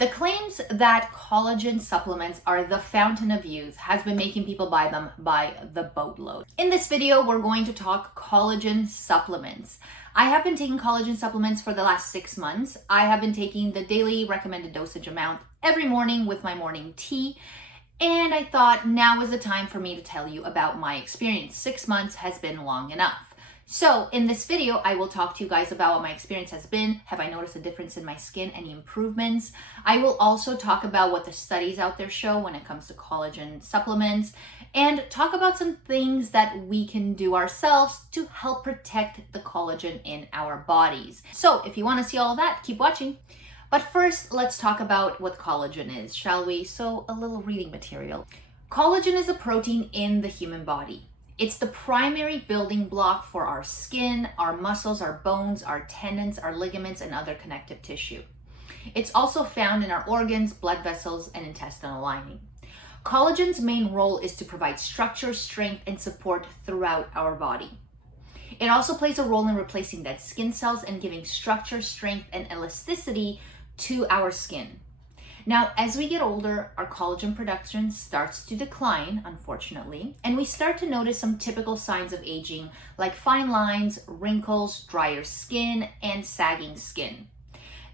The claims that collagen supplements are the fountain of youth has been making people buy them by the boatload. In this video, we're going to talk collagen supplements. I have been taking collagen supplements for the last 6 months. I have been taking the daily recommended dosage amount every morning with my morning tea. And I thought now is the time for me to tell you about my experience. 6 months has been long enough. So in this video, I will talk to you guys about what my experience has been. Have I noticed a difference in my skin? Any improvements? I will also talk about what the studies out there show when it comes to collagen supplements and talk about some things that we can do ourselves to help protect the collagen in our bodies. So if you want to see all of that, keep watching. But first, let's talk about what collagen is, shall we? So a little reading material. Collagen is a protein in the human body. It's the primary building block for our skin, our muscles, our bones, our tendons, our ligaments, and other connective tissue. It's also found in our organs, blood vessels, and intestinal lining. Collagen's main role is to provide structure, strength, and support throughout our body. It also plays a role in replacing dead skin cells and giving structure, strength, and elasticity to our skin. Now, as we get older, our collagen production starts to decline, unfortunately, and we start to notice some typical signs of aging like fine lines, wrinkles, drier skin, and sagging skin.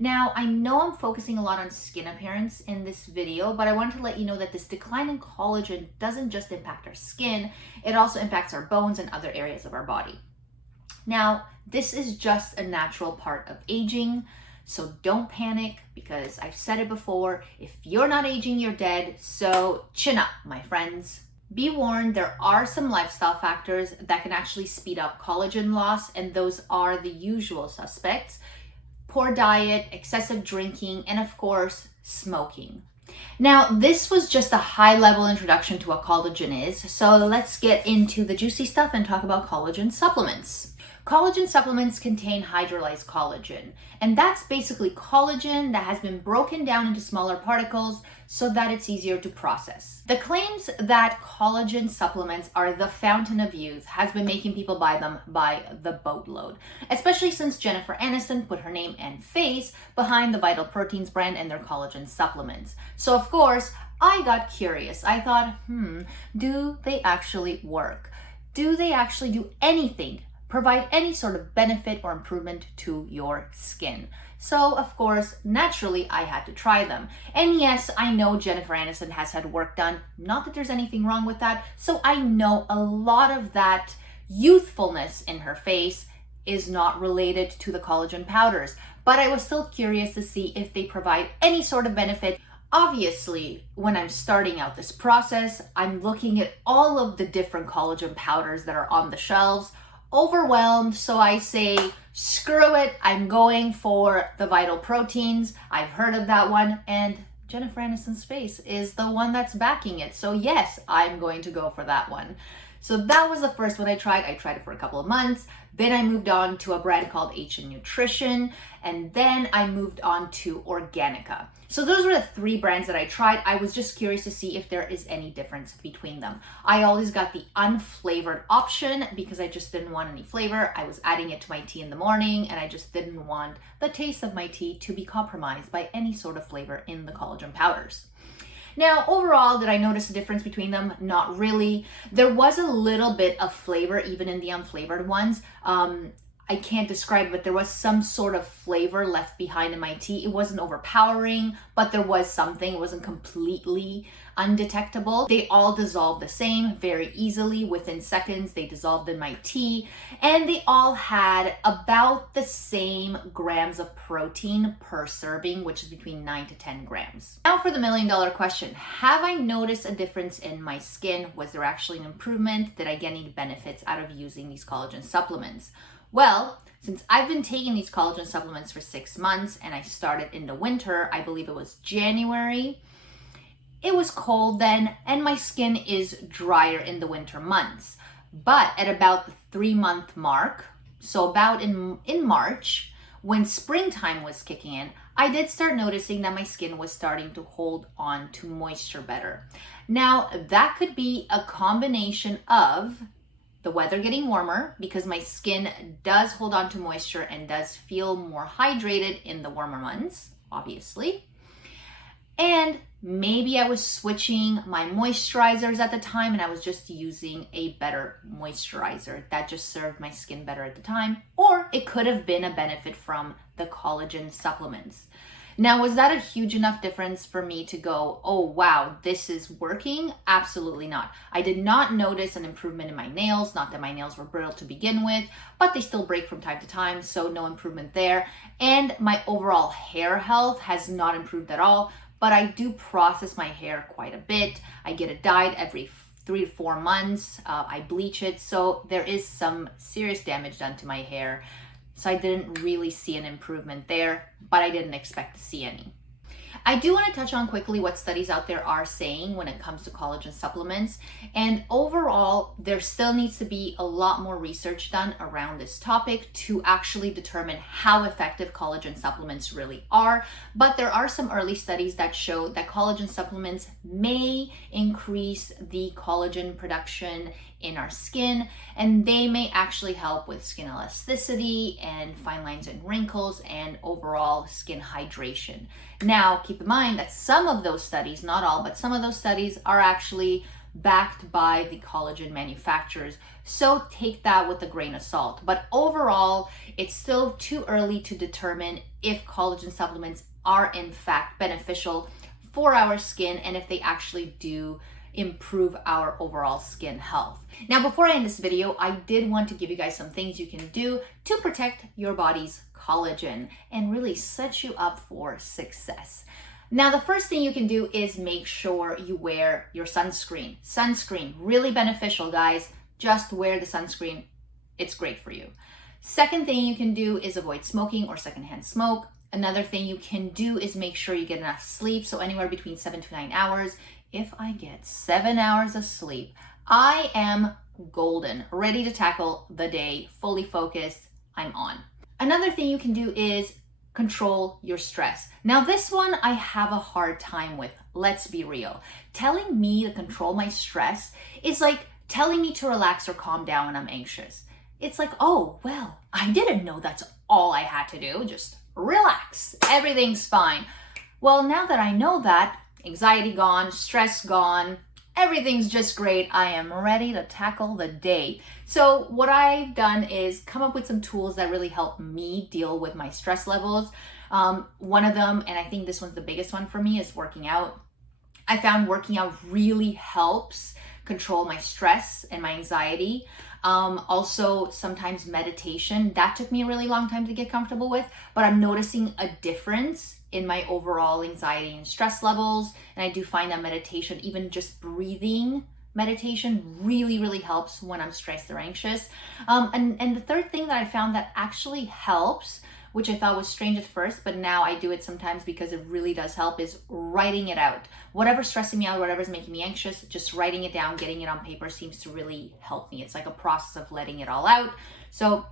Now, I know I'm focusing a lot on skin appearance in this video, but I want to let you know that this decline in collagen doesn't just impact our skin, it also impacts our bones and other areas of our body. Now, this is just a natural part of aging. So don't panic, because I've said it before, if you're not aging, you're dead. So chin up, my friends. Be warned, there are some lifestyle factors that can actually speed up collagen loss, and those are the usual suspects: poor diet, excessive drinking, and of course, smoking. Now, this was just a high-level introduction to what collagen is, so let's get into the juicy stuff and talk about collagen supplements. Collagen supplements contain hydrolyzed collagen, and that's basically collagen that has been broken down into smaller particles so that it's easier to process. The claims that collagen supplements are the fountain of youth has been making people buy them by the boatload, especially since Jennifer Aniston put her name and face behind the Vital Proteins brand and their collagen supplements. So of course, I got curious. I thought, do they actually work? Do they actually do anything? Provide any sort of benefit or improvement to your skin? So of course, naturally, I had to try them. And yes, I know Jennifer Aniston has had work done. Not that there's anything wrong with that. So I know a lot of that youthfulness in her face is not related to the collagen powders. But I was still curious to see if they provide any sort of benefit. Obviously, when I'm starting out this process, I'm looking at all of the different collagen powders that are on the shelves. Overwhelmed, so I say, screw it, I'm going for the Vital Proteins. I've heard of that one, and Jennifer Aniston's face is the one that's backing it. So yes, I'm going to go for that one. So that was the first one I tried. I tried it for a couple of months. Then I moved on to a brand called H&N Nutrition, and then I moved on to Organica. So those were the 3 brands that I tried. I was just curious to see if there is any difference between them. I always got the unflavored option because I just didn't want any flavor. I was adding it to my tea in the morning, and I just didn't want the taste of my tea to be compromised by any sort of flavor in the collagen powders. Now, overall, did I notice a difference between them? Not really. There was a little bit of flavor even in the unflavored ones. I can't describe it, but there was some sort of flavor left behind in my tea. It wasn't overpowering, but there was something. It wasn't completely undetectable. They all dissolved the same very easily. Within seconds, they dissolved in my tea, and they all had about the same grams of protein per serving, which is between 9 to 10 grams. Now for the $1 million question. Have I noticed a difference in my skin? Was there actually an improvement? Did I get any benefits out of using these collagen supplements? Well, since I've been taking these collagen supplements for 6 months and I started in the winter, I believe it was January, it was cold then, and my skin is drier in the winter months. But at about the 3-month mark, so about in March, when springtime was kicking in, I did start noticing that my skin was starting to hold on to moisture better. Now, that could be a combination of the weather getting warmer, because my skin does hold on to moisture and does feel more hydrated in the warmer months, obviously. And maybe I was switching my moisturizers at the time and I was just using a better moisturizer that just served my skin better at the time. Or it could have been a benefit from the collagen supplements. Now, was that a huge enough difference for me to go, oh wow, this is working? Absolutely not. I did not notice an improvement in my nails, not that my nails were brittle to begin with, but they still break from time to time, so no improvement there. And my overall hair health has not improved at all, but I do process my hair quite a bit. I get it dyed every 3 to 4 months. I bleach it, so there is some serious damage done to my hair. So I didn't really see an improvement there, but I didn't expect to see any. I do want to touch on quickly what studies out there are saying when it comes to collagen supplements. And overall, there still needs to be a lot more research done around this topic to actually determine how effective collagen supplements really are. But there are some early studies that show that collagen supplements may increase the collagen production in our skin, and they may actually help with skin elasticity and fine lines and wrinkles and overall skin hydration. Now, keep in mind that some of those studies, not all, but some of those studies are actually backed by the collagen manufacturers. So take that with a grain of salt. But overall, it's still too early to determine if collagen supplements are in fact beneficial for our skin and if they actually do improve our overall skin health. Now, before I end this video, I did want to give you guys some things you can do to protect your body's collagen and really set you up for success. Now, the first thing you can do is make sure you wear your sunscreen. Sunscreen, really beneficial, guys. Just wear the sunscreen. It's great for you. Second thing you can do is avoid smoking or secondhand smoke. Another thing you can do is make sure you get enough sleep, so anywhere between 7 to 9 hours. If I get 7 hours of sleep, I am golden, ready to tackle the day, fully focused, I'm on. Another thing you can do is control your stress. Now, this one I have a hard time with, let's be real. Telling me to control my stress is like telling me to relax or calm down when I'm anxious. It's like, oh, well, I didn't know that's all I had to do, just relax, everything's fine. Well, now that I know that, anxiety gone, stress gone, everything's just great. I am ready to tackle the day. So what I've done is come up with some tools that really help me deal with my stress levels. One of them, and I think this one's the biggest one for me, is working out. I found working out really helps control my stress and my anxiety. Also, sometimes meditation. That took me a really long time to get comfortable with, but I'm noticing a difference in my overall anxiety and stress levels. And I do find that meditation, even just breathing meditation, really, really helps when I'm stressed or anxious. And the third thing that I found that actually helps, which I thought was strange at first, but now I do it sometimes because it really does help, is writing it out. Whatever's stressing me out, whatever's making me anxious, just writing it down, getting it on paper seems to really help me. It's like a process of letting it all out. So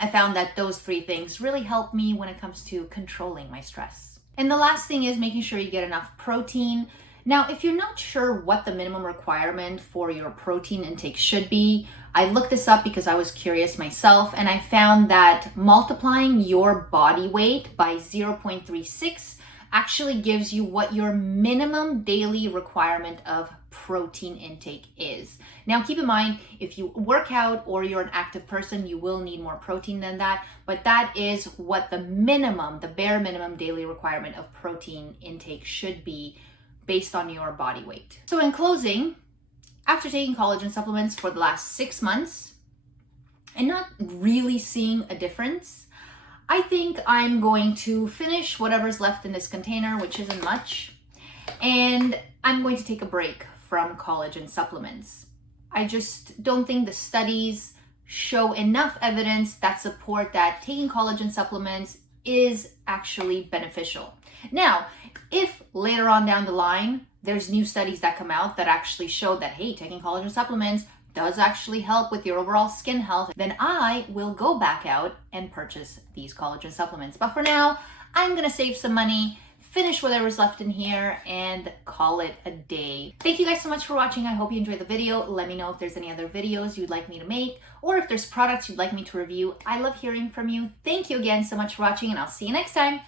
I found that those 3 things really help me when it comes to controlling my stress. And the last thing is making sure you get enough protein. Now, if you're not sure what the minimum requirement for your protein intake should be, I looked this up because I was curious myself, and I found that multiplying your body weight by 0.36 actually gives you what your minimum daily requirement of protein intake is. Now, keep in mind, if you work out or you're an active person, you will need more protein than that, but that is what the minimum, the bare minimum daily requirement of protein intake should be based on your body weight. So in closing, after taking collagen supplements for the last 6 months and not really seeing a difference, I think I'm going to finish whatever's left in this container, which isn't much, and I'm going to take a break from collagen supplements. I just don't think the studies show enough evidence that support that taking collagen supplements is actually beneficial. Now, if later on down the line, there's new studies that come out that actually show that, hey, taking collagen supplements does actually help with your overall skin health, then I will go back out and purchase these collagen supplements. But for now, I'm gonna save some money, finish whatever's left in here, and call it a day. Thank you guys so much for watching. I hope you enjoyed the video. Let me know if there's any other videos you'd like me to make, or if there's products you'd like me to review. I love hearing from you. Thank you again so much for watching, and I'll see you next time.